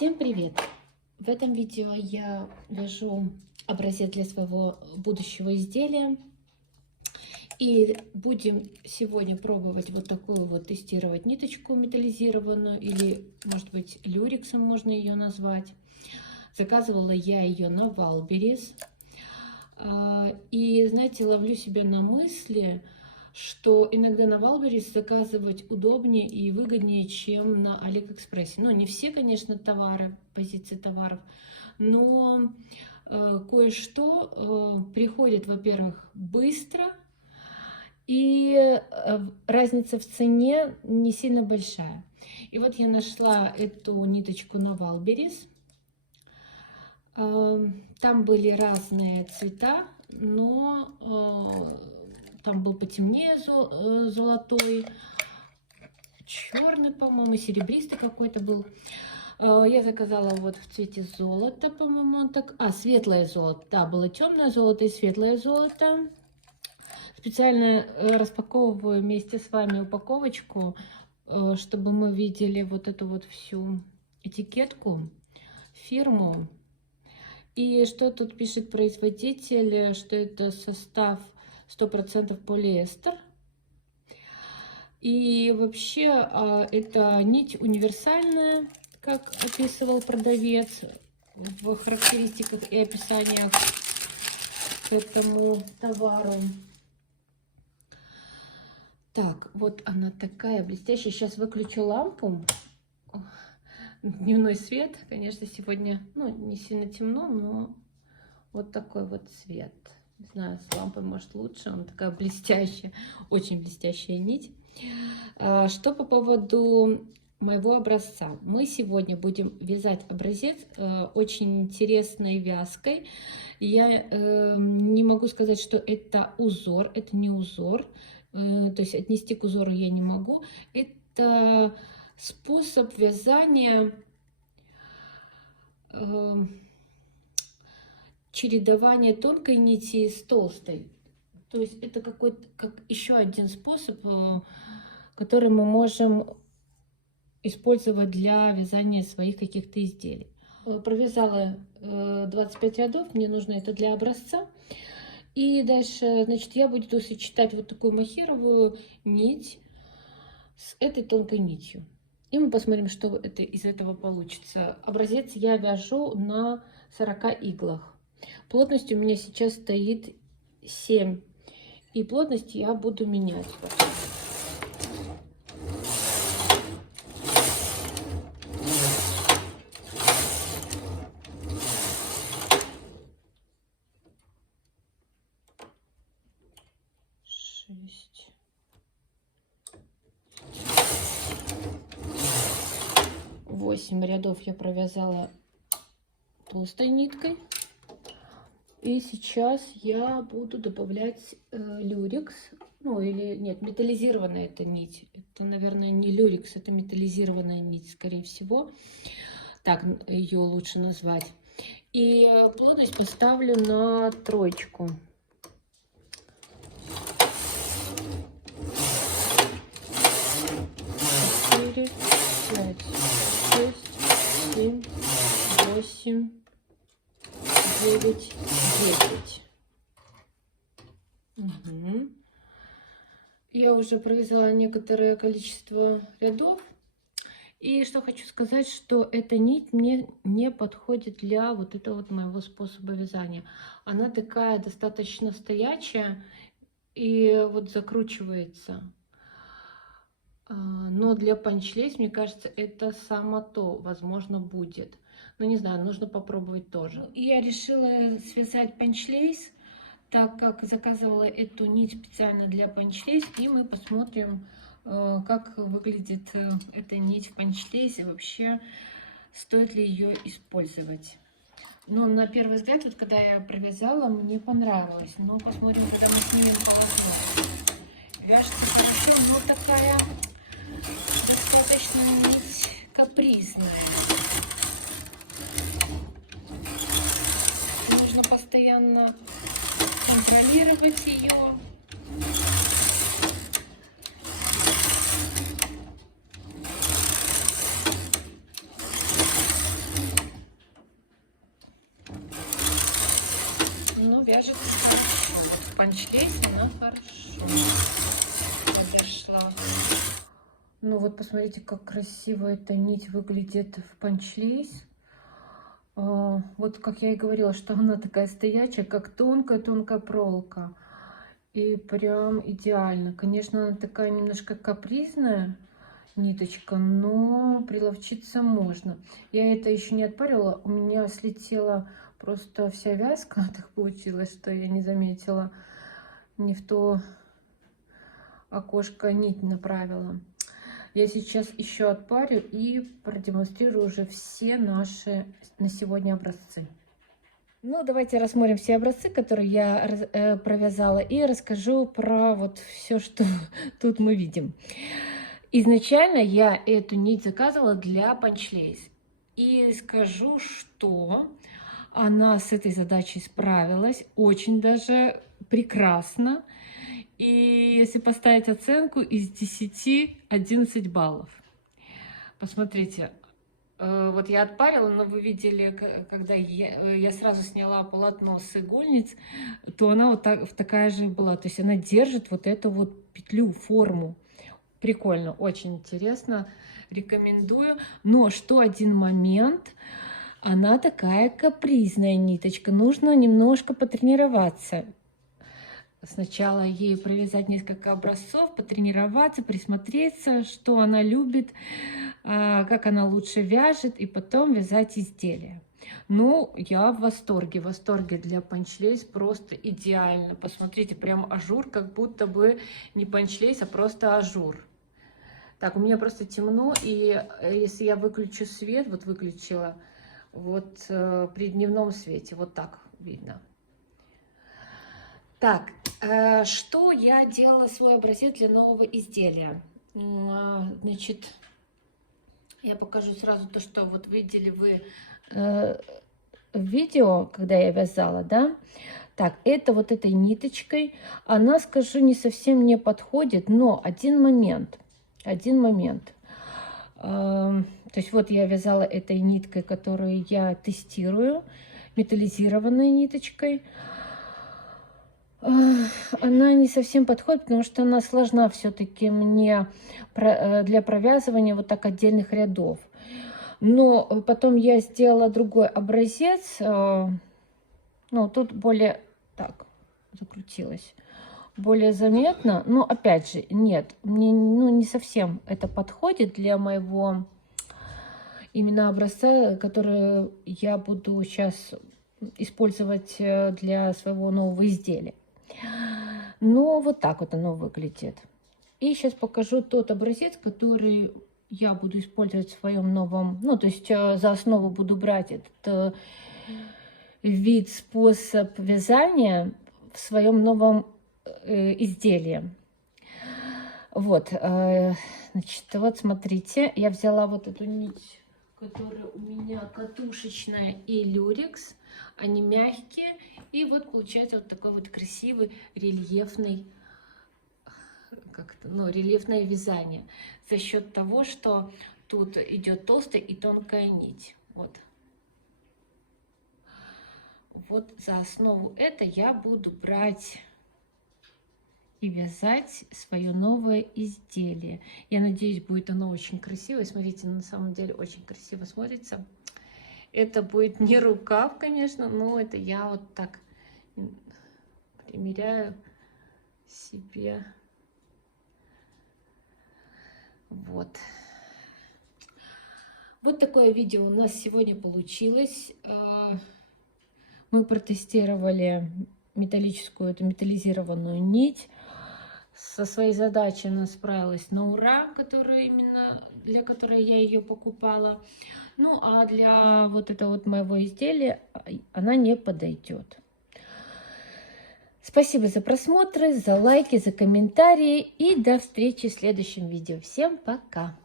Всем привет! В этом видео я вяжу образец для своего будущего изделия. И будем сегодня пробовать вот такую вот тестировать ниточку металлизированную, или, может быть, люрексом можно ее назвать. Заказывала я ее на Валберес. И, знаете, ловлю себя на мысли, что иногда на Валберес заказывать удобнее и выгоднее, чем на Алиэкспрессе. Ну, не все, конечно, товары, позиции товаров, но кое-что приходит, во-первых, быстро, и разница в цене не сильно большая. И вот я нашла эту ниточку на Валберес. Там были разные цвета, но там был потемнее золотой, черный, по-моему, серебристый какой-то был. Я заказала вот в цвете золота, по-моему, так. Светлое золото. Да, было темное золото и светлое золото. Специально распаковываю вместе с вами упаковочку, чтобы мы видели вот эту вот всю этикетку, фирму. И что тут пишет производитель, что это состав 100% полиэстер. И вообще это нить универсальная, как описывал продавец в характеристиках и описаниях к этому товару. Так, вот она такая блестящая. Сейчас выключу лампу. Дневной свет, конечно, сегодня, не сильно темно, но вот такой вот цвет. Не знаю, с лампой, может, лучше. Она такая блестящая, очень блестящая нить. Что по поводу моего образца? Мы сегодня будем вязать образец очень интересной вязкой. Я не могу сказать, что это узор, это не узор. То есть отнести к узору я не могу. Это способ вязания чередования тонкой нити с толстой. То есть это какой-то как еще один способ, который мы можем использовать для вязания своих каких-то изделий. Провязала 25 рядов, мне нужно это для образца. И дальше, значит, я буду сочетать вот такую махеровую нить с этой тонкой нитью. И мы посмотрим, что это из этого получится. Образец я вяжу на 40 иглах. Плотность у меня сейчас стоит 7. И плотность я буду менять. Восемь рядов я провязала толстой ниткой. И сейчас я буду добавлять люрекс. Или нет, металлизированная эта нить. Это, наверное, не люрекс, это металлизированная нить, скорее всего. Так ее лучше назвать. И плотность поставлю на 3. 4, 5, 6, 7, 8, 9, 10. Я уже провязала некоторое количество рядов. И что хочу сказать, что эта нить мне не подходит для вот этого вот моего способа вязания. Она такая достаточно стоячая и вот закручивается. Но для панчлейс, мне кажется, это само то, возможно, будет. Но не знаю, нужно попробовать тоже. И я решила связать панчлейс, так как заказывала эту нить специально для панчлейс. И мы посмотрим, как выглядит эта нить в панчлейсе. Вообще, стоит ли ее использовать. Но на первый взгляд, вот когда я провязала, мне понравилось. Но посмотрим, когда мы снимем полотно. Вяжется хорошо, но такая достаточно нить капризная. Нужно постоянно контролировать ее. Ну, вяжет хорошо. Вот панчлейс, она хорошо подошла. Ну вот посмотрите, как красиво эта нить выглядит в панчлейс. Вот как я и говорила, что она такая стоячая, как тонкая-тонкая проволока. И прям идеально. Конечно, она такая немножко капризная ниточка, но приловчиться можно. Я это еще не отпарила, у меня слетела просто вся вязка. Так получилось, что я не заметила, не в то окошко нить направила. Я сейчас еще отпарю и продемонстрирую уже все наши на сегодня образцы. Ну, давайте рассмотрим все образцы, которые я провязала, и расскажу про вот все, что тут мы видим. Изначально я эту нить заказывала для панчлейс. И скажу, что она с этой задачей справилась очень даже прекрасно. И если поставить оценку, из 10 11 баллов. Посмотрите, вот я отпарила, но вы видели, когда я сразу сняла полотно с игольниц, то она вот такая же была. То есть она держит вот эту вот петлю, форму. Прикольно, очень интересно, рекомендую. Но что один момент, она такая капризная ниточка, нужно немножко потренироваться. Сначала ей провязать несколько образцов, потренироваться, присмотреться, что она любит, как она лучше вяжет, и потом вязать изделия. Ну, я в восторге для панчлейс просто идеально. Посмотрите, прям ажур, как будто бы не панчлейс, а просто ажур. Так, у меня просто темно, и если я выключу свет, вот выключила, вот при дневном свете, вот так видно. Так, что я делала свой образец для нового изделия? Значит, я покажу сразу то, что вот видели вы видео, когда я вязала, да? Так, это вот этой ниточкой, она, скажу, не совсем мне подходит, но один момент. То есть вот я вязала этой ниткой, которую я тестирую, металлизированной ниточкой. Она не совсем подходит, потому что она сложна все-таки мне для провязывания вот так отдельных рядов. Но потом я сделала другой образец. Ну, тут более... Так, закрутилась. Более заметно. Но опять же, нет, мне не совсем это подходит для моего именно образца, который я буду сейчас использовать для своего нового изделия. Но вот так вот оно выглядит. И сейчас покажу тот образец, который я буду использовать в своем новом, ну, то есть за основу буду брать этот вид, способ вязания в своем новом изделии. Вот, значит, вот смотрите, я взяла вот эту нить, которая у меня катушечная и люрекс, они мягкие, и вот получается вот такой вот красивый рельефный, рельефное вязание за счет того, что тут идет толстая и тонкая нить. Вот за основу это я буду брать и вязать свое новое изделие. Я надеюсь, будет оно очень красивое. Смотрите, на самом деле очень красиво смотрится. Это будет не рукав, конечно, но это я вот так примеряю себе. Вот. Вот такое видео у нас сегодня получилось. Мы протестировали металлическую, эту металлизированную нить. Со своей задачей она справилась на ура, для которой я ее покупала. Ну, а для вот этого вот моего изделия она не подойдет. Спасибо за просмотры, за лайки, за комментарии. И до встречи в следующем видео. Всем пока!